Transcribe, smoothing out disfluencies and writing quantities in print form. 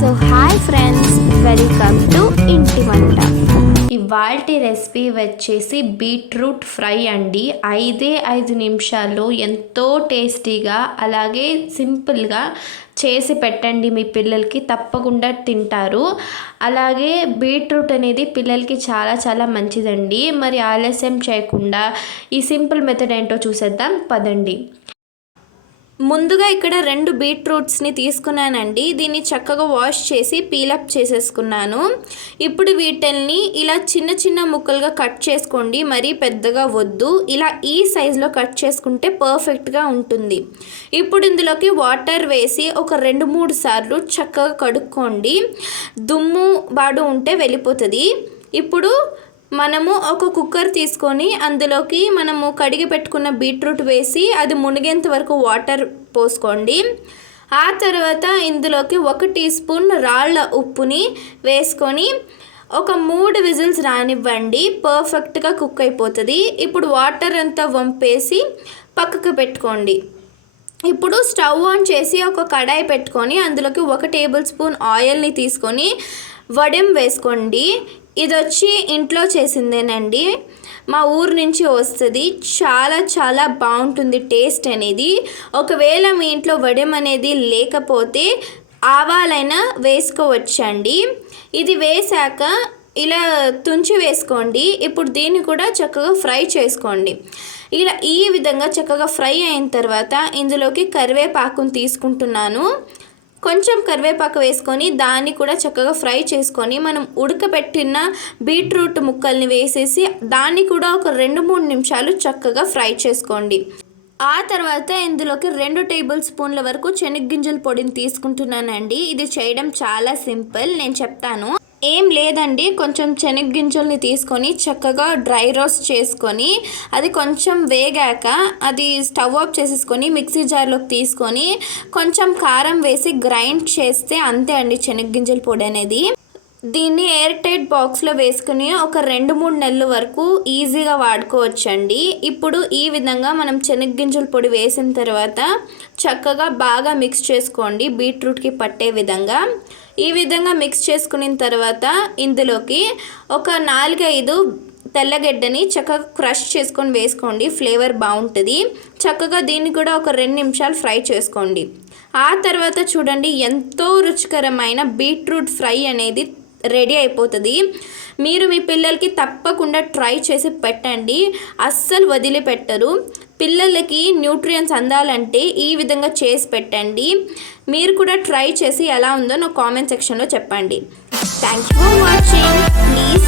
So hi friends, welcome to ఇంటి వంట. ఇవాల్టి రెసిపీ వచ్చేసి బీట్రూట్ ఫ్రై అండి. 5 నిమిషాల్లో ఎంతో టేస్టీగా అలాగే సింపుల్గా చేసి పెట్టండి. మీ పిల్లలకి తప్పకుండా తింటారు. అలాగే బీట్రూట్ అనేది పిల్లలకి చాలా చాలా మంచిదండి. మరి ఆలస్యం చేయకుండా ఈ సింపుల్ మెథడ్ ఏంటో చూసేద్దాం పదండి. ముందుగా ఇక్కడ 2 బీట్రూట్స్ని తీసుకున్నానండి. దీన్ని చక్కగా వాష్ చేసి పీలప్ చేసేసుకున్నాను. ఇప్పుడు వీటిని ఇలా చిన్న చిన్న ముక్కలుగా కట్ చేసుకోండి. మరీ పెద్దగా వద్దు, ఇలా ఈ సైజులో కట్ చేసుకుంటే పర్ఫెక్ట్గా ఉంటుంది. ఇప్పుడు ఇందులోకి వాటర్ వేసి ఒక 2-3 సార్లు చక్కగా కడుక్కోండి. దుమ్ము బాడు ఉంటే వెళ్ళిపోతుంది. ఇప్పుడు మనము ఒక కుక్కర్ తీసుకొని అందులోకి మనము కడిగి పెట్టుకున్న బీట్రూట్ వేసి అది మునిగేంత వరకు వాటర్ పోసుకోండి. ఆ తర్వాత ఇందులోకి 1 టీ స్పూన్ రాళ్ళ ఉప్పుని వేసుకొని ఒక 3 విజిల్స్ రానివ్వండి. పర్ఫెక్ట్గా కుక్ అయిపోతుంది. ఇప్పుడు వాటర్ అంతా వంపేసి పక్కకు పెట్టుకోండి. ఇప్పుడు స్టవ్ ఆన్ చేసి ఒక కడాయి పెట్టుకొని అందులోకి 1 టేబుల్ స్పూన్ ఆయిల్ని తీసుకొని వడెం వేసుకోండి. ఇది వచ్చి ఇంట్లో చేసిందేనండి, మా ఊరు నుంచి వస్తుంది. చాలా చాలా బాగుంటుంది టేస్ట్ అనేది. ఒకవేళ మీ ఇంట్లో వడెం అనేది లేకపోతే ఆవాలైనా వేసుకోవచ్చండి. ఇది వేసాక ఇలా తుంచి వేసుకోండి. ఇప్పుడు దీన్ని కూడా చక్కగా ఫ్రై చేసుకోండి. ఇలా ఈ విధంగా చక్కగా ఫ్రై అయిన తర్వాత ఇందులోకి కరివేపాకుని తీసుకుంటున్నాను. కొంచెం కరివేపాకు వేసుకొని దాన్ని కూడా చక్కగా ఫ్రై చేసుకొని మనం ఉడకబెట్టిన బీట్రూట్ ముక్కల్ని వేసేసి దాన్ని కూడా ఒక 2-3 నిమిషాలు చక్కగా ఫ్రై చేసుకోండి. ఆ తర్వాత ఇందులోకి 2 టేబుల్ స్పూన్ల వరకు శనగగింజల పొడిని తీసుకుంటున్నానండి. ఇది చేయడం చాలా సింపుల్, నేను చెప్తాను. ఏం లేదండి, కొంచెం శనగగింజల్ని తీసుకొని చక్కగా డ్రై రోస్ట్ చేసుకొని అది కొంచెం వేగాక అది స్టవ్ ఆఫ్ చేసేసుకొని మిక్సీ జార్లోకి తీసుకొని కొంచెం కారం వేసి గ్రైండ్ చేస్తే అంతే అండి శనగగింజల పొడి అనేది. దీన్ని ఎయిర్ టైట్ బాక్స్లో వేసుకుని ఒక 2-3 నెలల వరకు ఈజీగా వాడుకోవచ్చండి. ఇప్పుడు ఈ విధంగా మనం శనగగింజల పొడి వేసిన తర్వాత చక్కగా బాగా మిక్స్ చేసుకోండి, బీట్రూట్కి పట్టే విధంగా. ఈ విధంగా మిక్స్ చేసుకున్న తర్వాత ఇందులోకి ఒక 4-5 తెల్లగడ్డని చక్కగా క్రష్ చేసుకొని వేసుకోండి, ఫ్లేవర్ బాగుంటుంది. చక్కగా దీన్ని కూడా ఒక 2 నిమిషాలు ఫ్రై చేసుకోండి. ఆ తర్వాత చూడండి, ఎంతో రుచికరమైన బీట్రూట్ ఫ్రై అనేది రెడీ అయిపోతుంది. మీరు మీ పిల్లలకి తప్పకుండా ట్రై చేసి పెట్టండి, అస్సలు వదిలిపెట్టరు. పిల్లలకి న్యూట్రియంట్స్ అందాలంటే ఈ విధంగా చేసి పెట్టండి. మీరు కూడా ట్రై చేసి ఎలా ఉందో నా కామెంట్ సెక్షన్లో చెప్పండి. Thanks for watching. ప్లీజ్